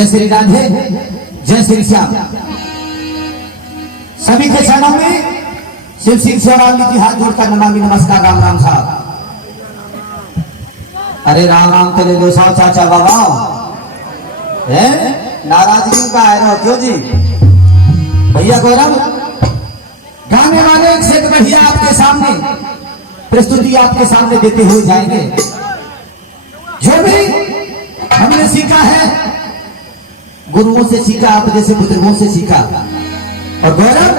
जय श्री राधे, जय श्री श्याम। सभी के चरणों में शिव सिंह स्वराम की हाथ जोड़कर नमामि नमस्कार। राम राम साहब। अरे राम राम तेरे दो सौ चाचा बाबा है नाराजगी का है क्यों जी? भैया गौरव गाने वाले एक से भैया आपके सामने प्रस्तुति आपके सामने देते हुए जाएंगे। जो भी हमने सीखा है गुरुओं से सीखा, आप जैसे बुजुर्गों से सीखा। और गौरव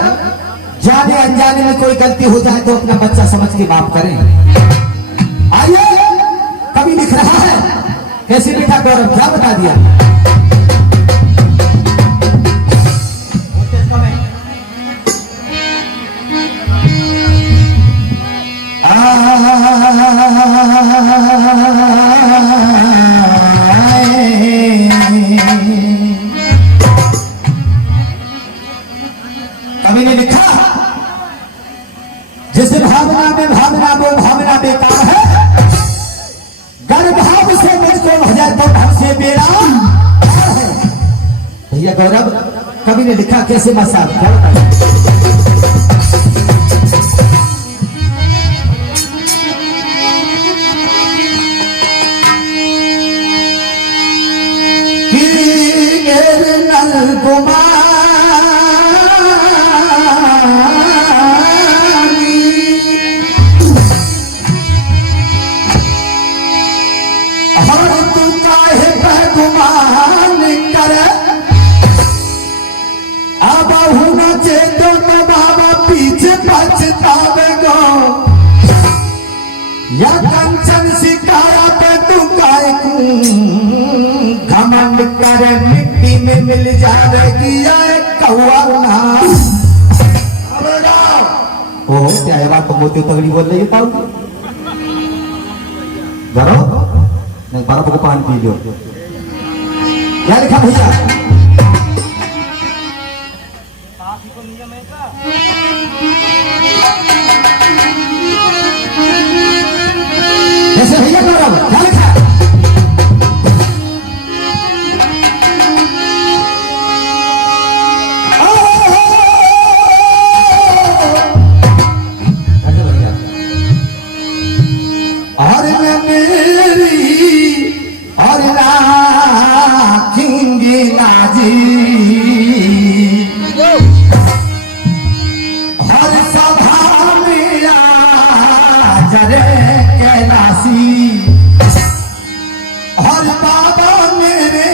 जाने अनजाने में कोई गलती हो जाए तो अपना बच्चा समझ के माफ करें। आइए कभी लिख रहा है कैसे लिखा गौरव, क्या बता दिया? कवि ने लिखा जैसे भावना में भावना वो भावना बेकार है, गर भाव से मुझको भजा तो भाव से बेड़ा है। भैया गौरव कवि ने लिखा कैसे मसाल या कंचन सितारा पे तू काय घमंड कर मिट्टी में मिल जाएगी कौआ ना। ओ क्या है बात मोती तगड़ी बोल रही है पाऊ घरों नहीं बारह को पानी पी लो। क्या लिखा भैया? जैसे भैया गौरव क्या लिखा? और मैं मेरी और राखेंगे नाजी हर सभा मेरा जरे और बाबा मेरे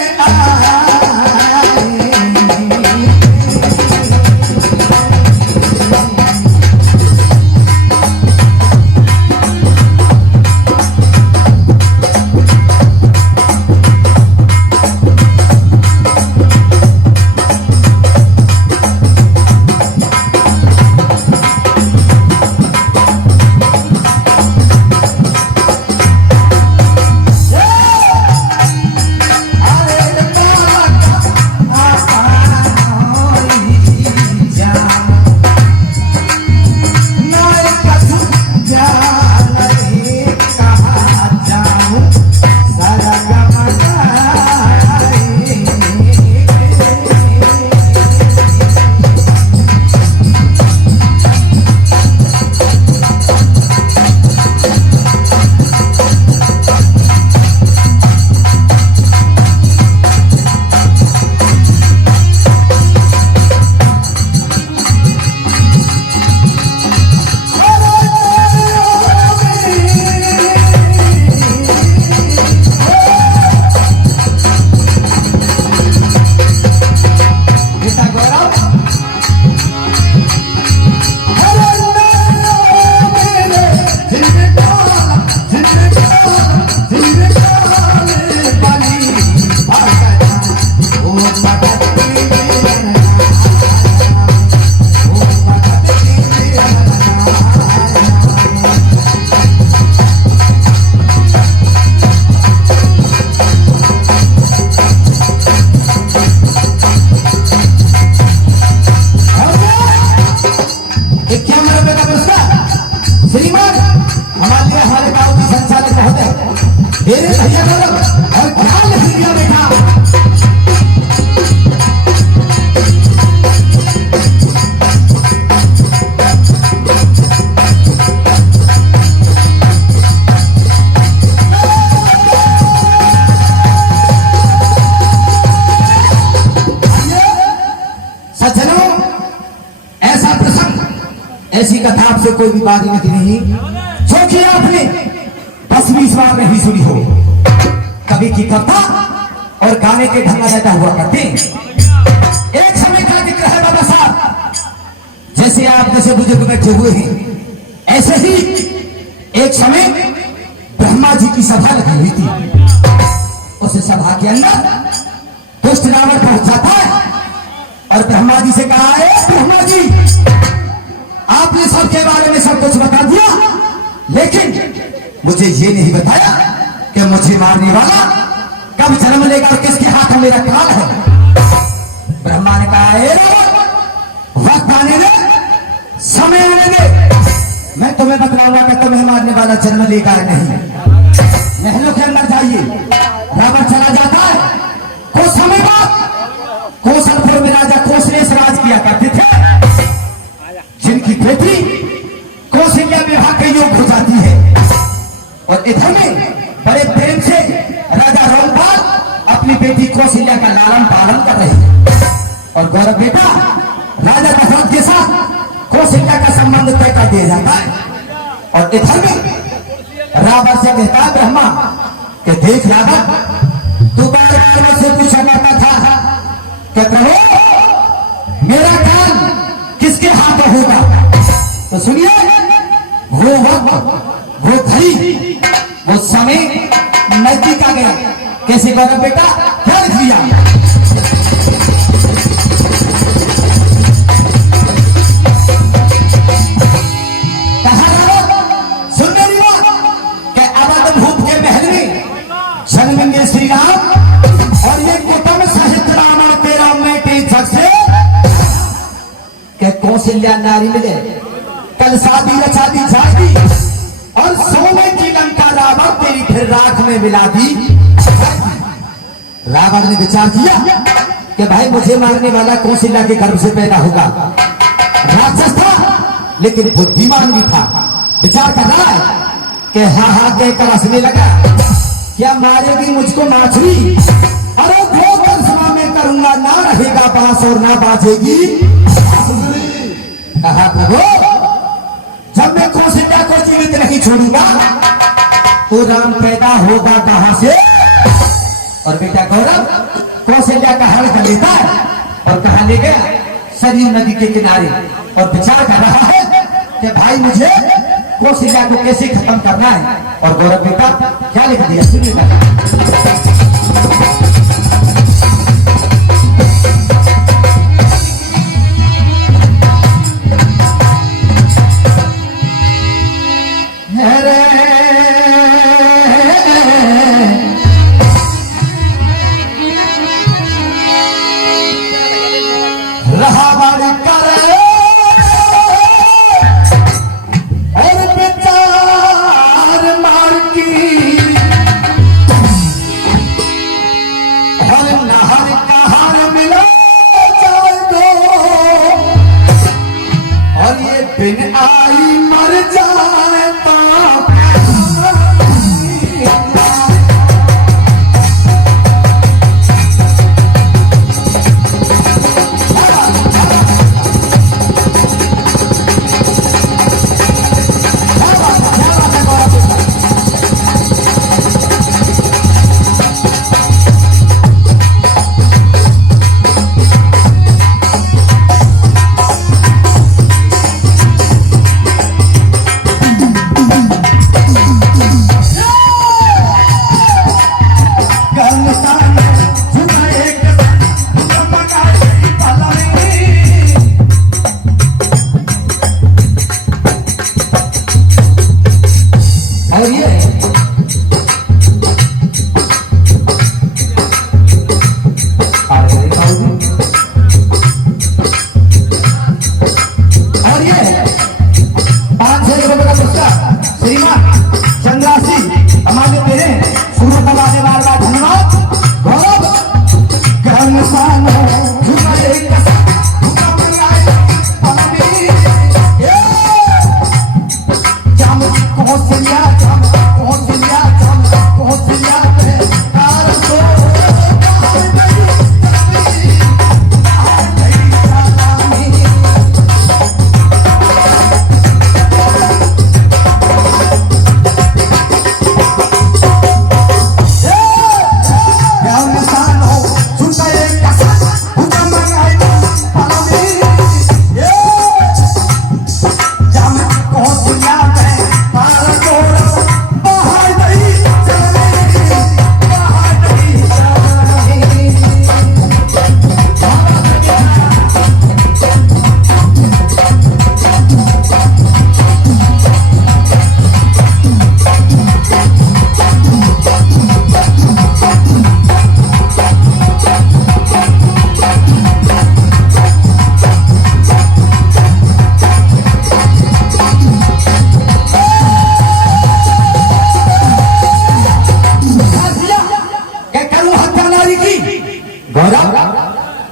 मेरे भैया और ख्याल रखिएगा बेटा। ऐसी कथा आपसे कोई भी बात नहीं जो कि आपने 10-20 बार नहीं सुनी हो। कभी की कथा और गाने के ढंगा रहता हुआ करते। एक समय का जिक्र है बाबा साहब, जैसे आप जैसे बुजुर्ग बैठे हुए हैं, ऐसे ही एक समय ब्रह्मा जी की सभा लगी हुई थी। उस सभा के अंदर दुष्ट रावण पहुंच जाता है और ब्रह्मा जी से कहा है, ब्रह्मा जी आपने सबके बारे में सब कुछ बता दिया, लेकिन मुझे ये नहीं बताया कि मुझे मारने वाला कब जन्म लेगा और किसके हाथ में मेरा काल है। ब्रह्मा ने कहा, वक्त आने दे, समय आने दे, मैं तुम्हें बतलाऊंगा कि तुम्हें मारने वाला जन्म लेगा नहीं। महलों के अंदर जाइए। रावण चला जाता है। कुछ समय बाद कौशलपुर में राजा कौशलेश राज किया करते थे, जिनकी बेटी कौशल्या विवाह के योग हो जाती है। और इधर में बड़े प्रेम से राजा रामपाल अपनी बेटी कौशल्या का लालन पालन कर रहे हैं। और गौरव बेटा राजा दशरथ के साथ कौशल्या का संबंध तय कर दिया जाता है। और इधर में रावण से कहता है ब्रह्मा कि देख रावण, तू बार बार मुझसे पूछा करता था कि प्रभु मेरा काल किसके हाथों होगा। तो सुनिए, वो वक्त, वो घड़ी, वो समय नजदीक आ गया। कैसे गौरव बेटा, क्या लिख लिया? जन्मेंगे श्री राम और ये कुटुंब सहित रावण तेरा मेटे जग से के कौशल्या नारी मिले, कल शादी रचा दी जाएगी और सोने की लंका रावण तेरी फिर राख में मिला दी। रावण ने विचार किया कि भाई मुझे मारने वाला कौशल्या के गर्भ से पैदा होगा। राक्षस था लेकिन बुद्धिमान भी था। विचार कर रहा है कि हाँ हाँ कहकर हंसने लगा, क्या मारेगी मुझको माछली? अरे दो कल्पना में करूंगा, ना रहेगा बांस और ना बाजेगी। कहा प्रभु, जब मैं कौशल्या को जीवित नहीं छोड़ूंगा तो राम पैदा होगा कहां से? और बेटा गौरव कौशल्या का हल कर लेता है और कहां ले गया? सरयू नदी के किनारे। और विचार कर रहा है कि भाई मुझे कौशल्या को कैसे खत्म करना है। और गौरव बेटा क्या लिख दिया, सुनिएगा।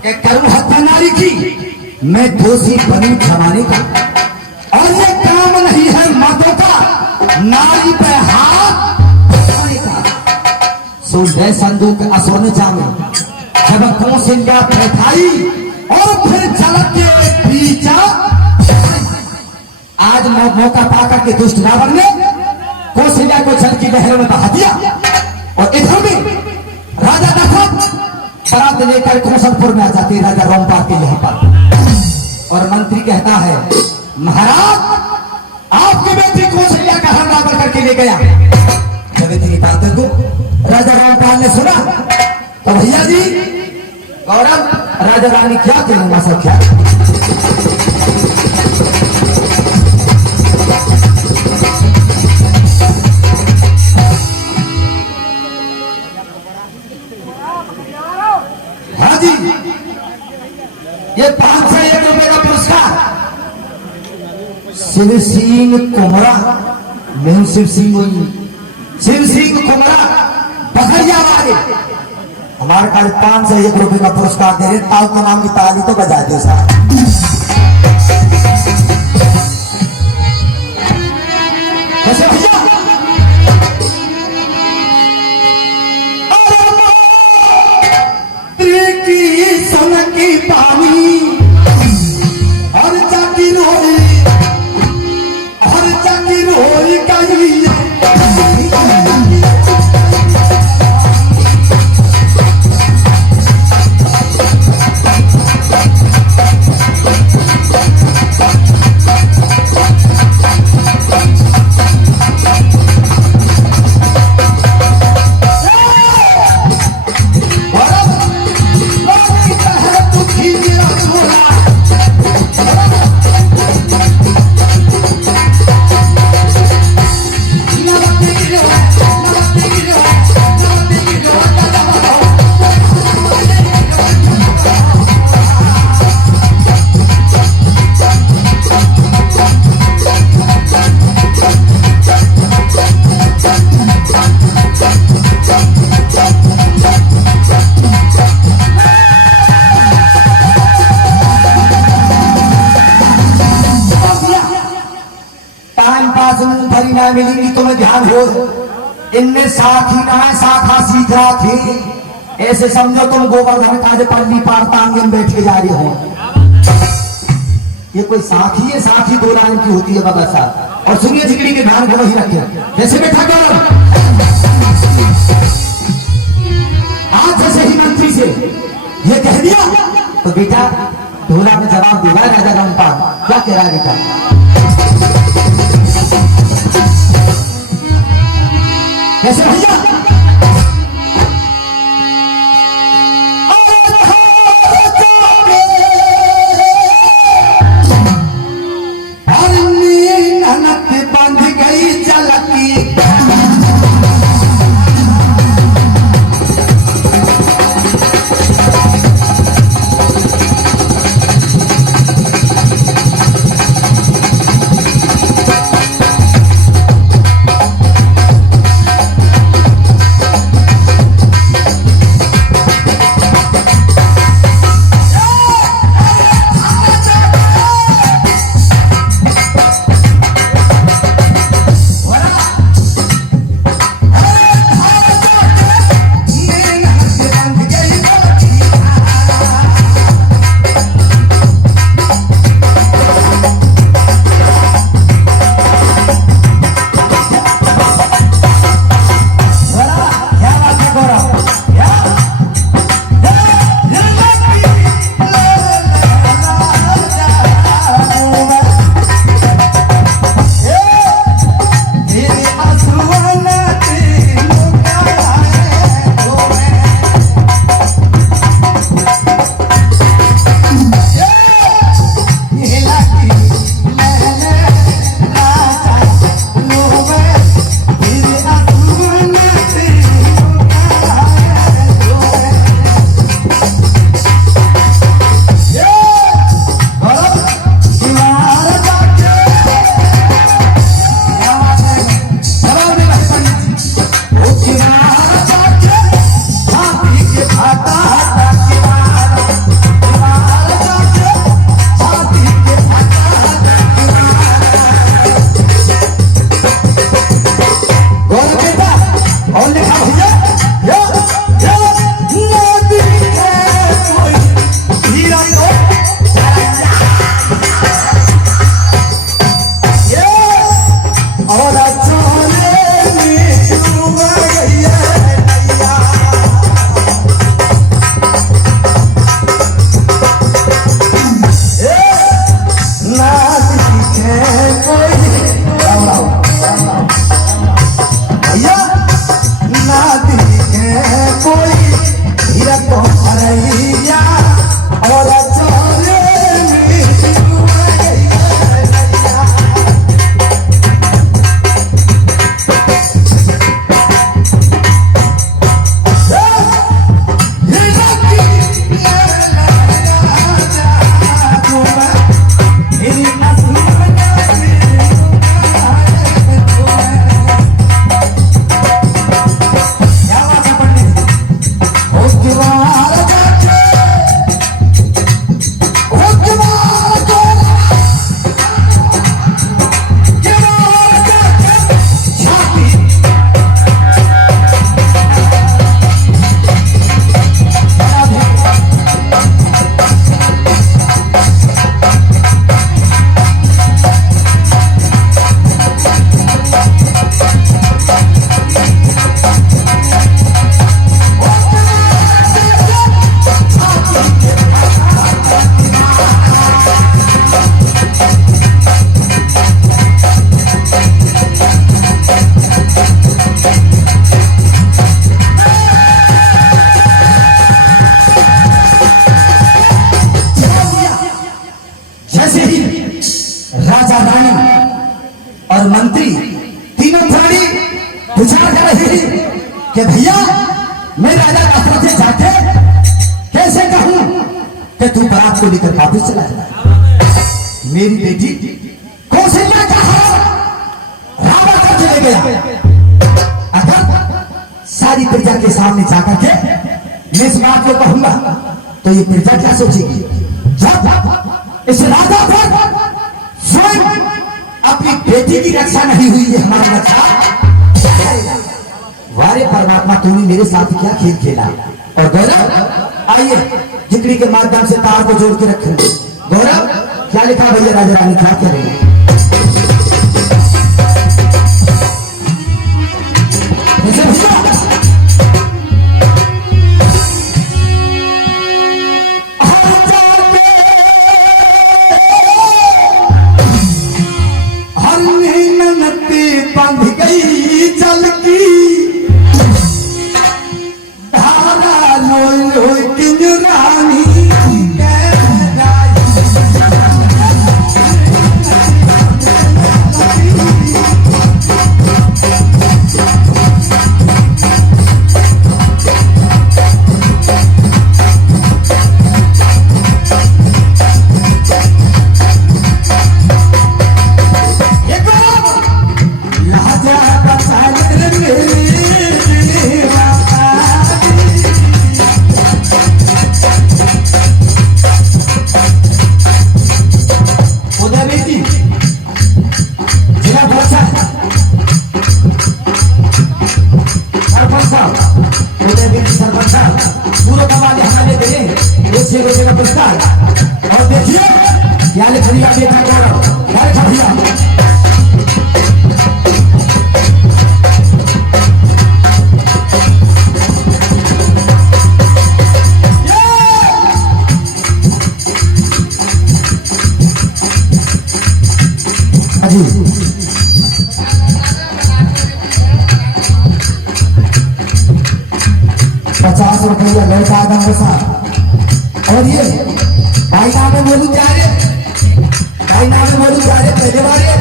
कि करूं हत्या नारी की, मैं दोषी बनूं जमाने का, और ये काम नहीं है मर्दों का नारी पे हाथ उठाने का। सो ले संदूक असुर ने जामे, जब कौशल्या बैठाई और फिर झलक के पीछा। आज मौका पाकर के दुष्ट रावण ने कौशल्या को जल की लहरों में बहा दिया, और इधर में राजा दशरथ बारात लेकर कौशलपुर में आ जाते राजा रामपाल के यहाँ पर, और मंत्री कहता है महाराज आपकी बेटी कौशल्या का हम रावण करके ले गया। जब इतनी बातों को राजा रामपाल ने सुना तो भैया जी गौरव राजा रानी क्या करूंगा सब क्या। हाँ जी, ये 501 रुपए का पुरस्कार शिव सिंह कुमरा, मैं शिव सिंह हूँ, शिव सिंह कुमरा बखरिया वाले हमारे पास 501 रुपए का पुरस्कार दे रहे। ताऊ के नाम की ताली तो बजा दो साहब। कैसे भैया की सन की पानी और जाकी रोई कहीं मिलेंगी तुम्हें ध्यान हो। इनमें साथी ना है साथा सीधा थी, ऐसे समझो तुम गोवर्धन काज पल्ली पार तांगे में बैठ के जा रही हो। ये कोई साथी है, साथी दो लाइन की होती है बाबा साहब। और सुनिए जिगड़ी के ध्यान को वही रखे जैसे बैठा करो। आज जैसे ही मंत्री से ये कह दिया तो बेटा ढोला में जवाब देगा राजा रामपाल। क्या कह रहा है बेटा? कैसे भैया ननक बंध गई जलकी मंत्री तीनों प्राणी विचार कर रहे हैं कि भैया मैं राजा दशरथ से जाके कैसे कहूं कि तू बारात को लेकर वापस चला जा। मेरी बेटी कौशल्या कहा रावण का चले गया। अगर सारी प्रजा के सामने जाकर के मैं इस बात को कहूंगा तो ये प्रजा क्या सोचेगी? जब इस राजा पर स्वयं अपनी बेटी की रक्षा नहीं हुई है, हमारी रक्षा। वारे परमात्मा तूने मेरे साथ क्या खेल खेला। और गौरव आइए जिक्री के माध्यम से तार को जोड़ के रखें। गौरव क्या लिखा भैया राजा रानी क्या करेंगे? बंध गई जल की धारा लोई लोई किंजरानी और देखिए क्या लिख दिया बेटा गौरव, क्या लिखा भैया? ₹50 लौटा दंग साहब। और ये भाई नाम में बोलू जा रहे, भाई नाम में बोलू जा रहे पहले बारे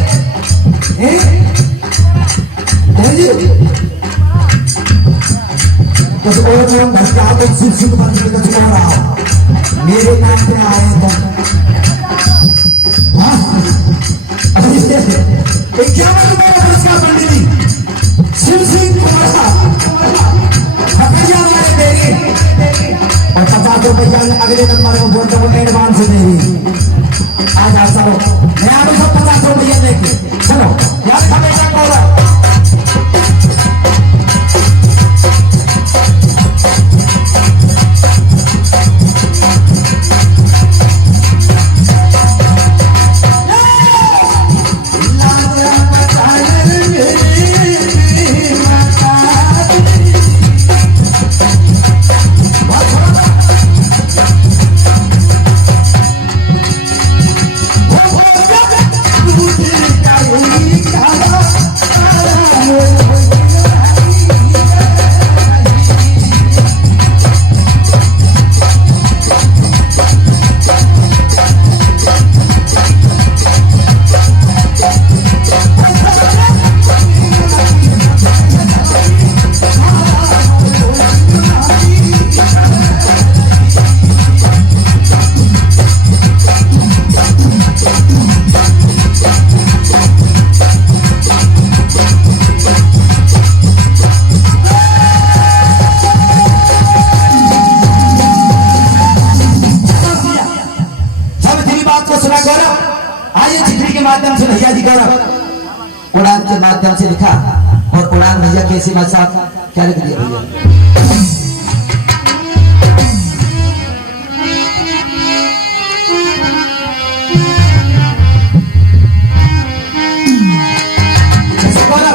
कुछ और जो भ्रष्टा तो शिक्षित बन के कुछ हो रहा मेरे नाम पे आए तो क्या मतलब मेरा पुरस्कार पंडित जी शिव सिंह कुमार साहब मेरे और ₹50 अगले नंबर में बोलते वो एडवांस देगी। आज आप सब मैं आप सब ₹50 देके चलो यार हमेशा करो। माध्यम से भैया जी गौरव उड़ान के माध्यम से लिखा। और उड़ान भैया कैसे साहब क्या लिख दिया भैया? बोलो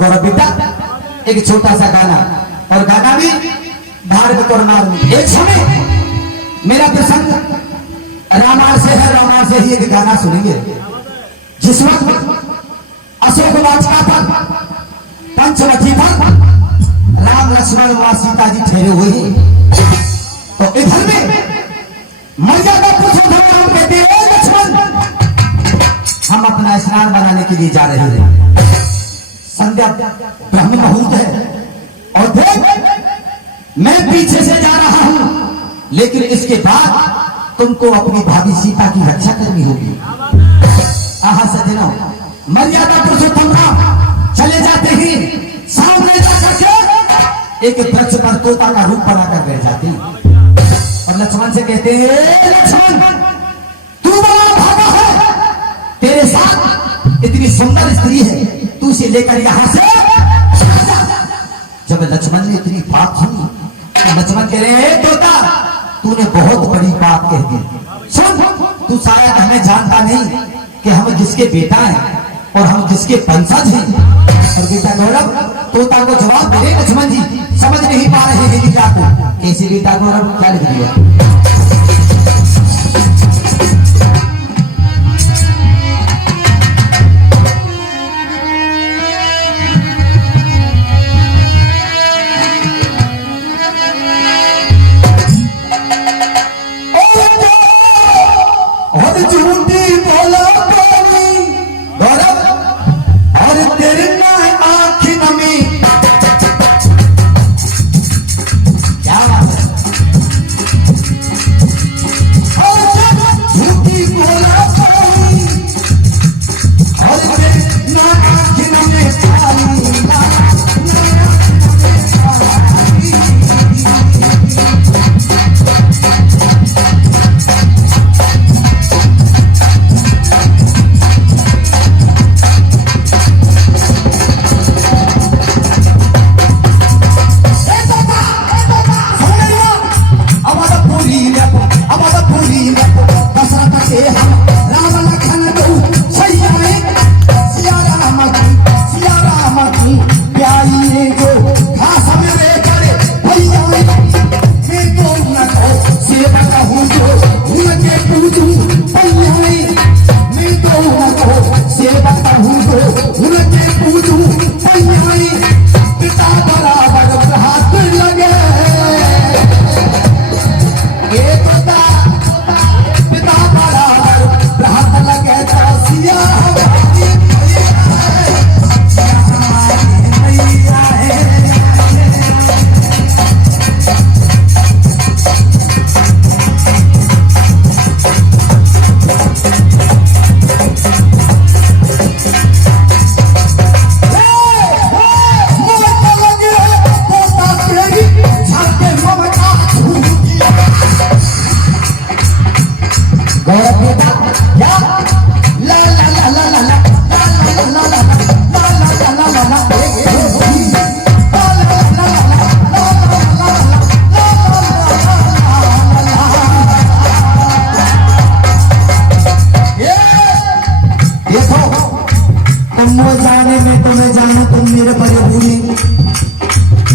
गौरव बेटा एक छोटा सा गाना, और गाना भी धार्मिक और मार्मिक। एक समय मेरा प्रसंग रामायण से है, रामायण से ही एक गाना सुनेंगे। जिस वक्त अशोक वाटिका पर पंचवटी पर राम लक्ष्मण व सीता जी ठहरे हुए हैं, तो इधर में मर्यादा पुरुषोत्तम राम कहते हैं लक्ष्मण हम अपना स्नान बनाने के लिए जा रहे हैं, संध्या ब्रह्म मुहूर्त है, और देख मैं पीछे से जा रहा हूं, लेकिन इसके बाद तुमको अपनी भाभी सीता की रक्षा करनी होगी। आहा सज्जनों, मर्यादा पुरुषोत्तम राम चले जाते ही सामने जाकर के एक वृक्ष पर तोता का रूप बनाकर बैठ जाते हैं, और लक्ष्मण से कहते हैं लक्ष्मण तू बड़ा भागा है, तेरे साथ इतनी सुंदर स्त्री है, तू इसे लेकर यहां से जा। जब लक्ष्मण ने इतनी बात सुनी तो लक्ष्मण कह रहे हैं तोता तूने बहुत बड़ी बात कह दी, सुन तू शायद हमें जानता नहीं कि हम किसके बेटा हैं और हम किसके वंशज हैं। और बेटा गौरव तोता को जवाब दे लक्ष्मण जी समझ नहीं पा रहे हैं बेटा को, कैसे बेटा गौरव क्या लिख दिया।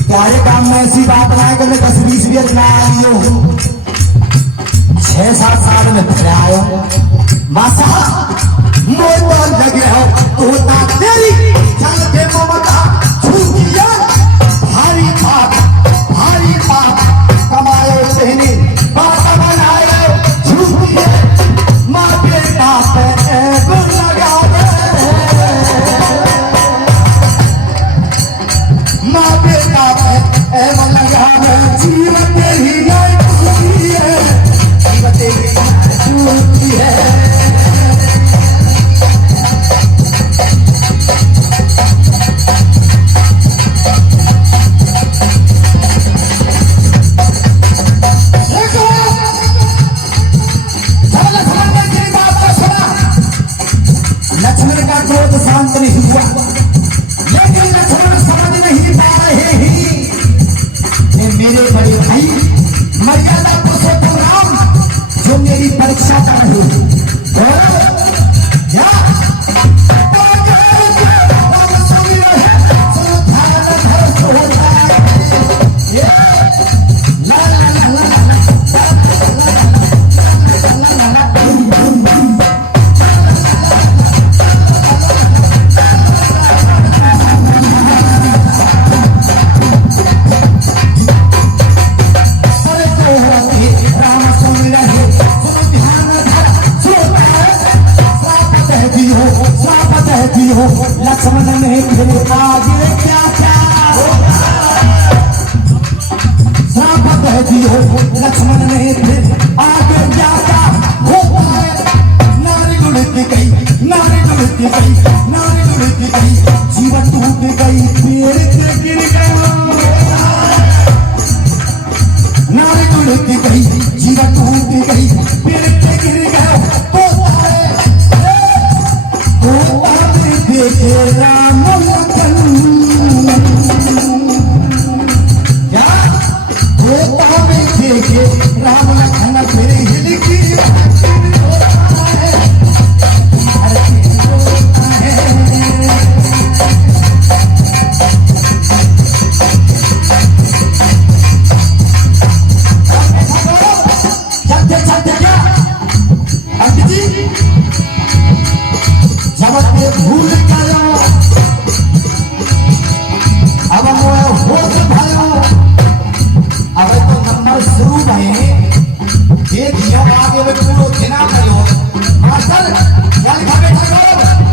प्यारे काम में ऐसी बात आए कि मैं 10-20 भी ना आई हूँ, 6-7 साल में फिर आयो मासा मोर तो लगे हो तोता तेरी जाते ममता छूटिया भारी पाप कमाए तेने बात बनाए छूटिए माँ बेटा पे गुण लगा माँ बेटा पे एवं लगा जीवन तेरी नहीं छूटी है, जीवन तेरी छूटी है। लक्ष्मण का क्रोध शांत नहीं हुआ, लेकिन लक्ष्मण समझ नहीं पा रहे हैं कि मेरे बड़े भाई मर्यादा पुरुषोत्तम राम जो मेरी परीक्षा कर रहे हैं, क्या हो लक्ष्मण ने फिर आगे क्या क्या श्राप दे दियो लक्ष्मण ने फिर आगे क्या क्या होता है नारी लुढ़क गई नारी लुढ़क गई नारी लुढ़क गई जीवन टूट गई पेड़ से गिर गया नारी लुढ़क गई जीवन टूट गई पेड़ से गिर गया देखे राम लखन क्या होता में देखे राम लखन फिर हिल की चलते चलते क्या अंकित जी जब ते भूल गयो अब मोए होश भयो अब तो नंबर शुरू भए देखियो आगे में पूरो गिना करियो मास्टर क्या लिखा बेटा करो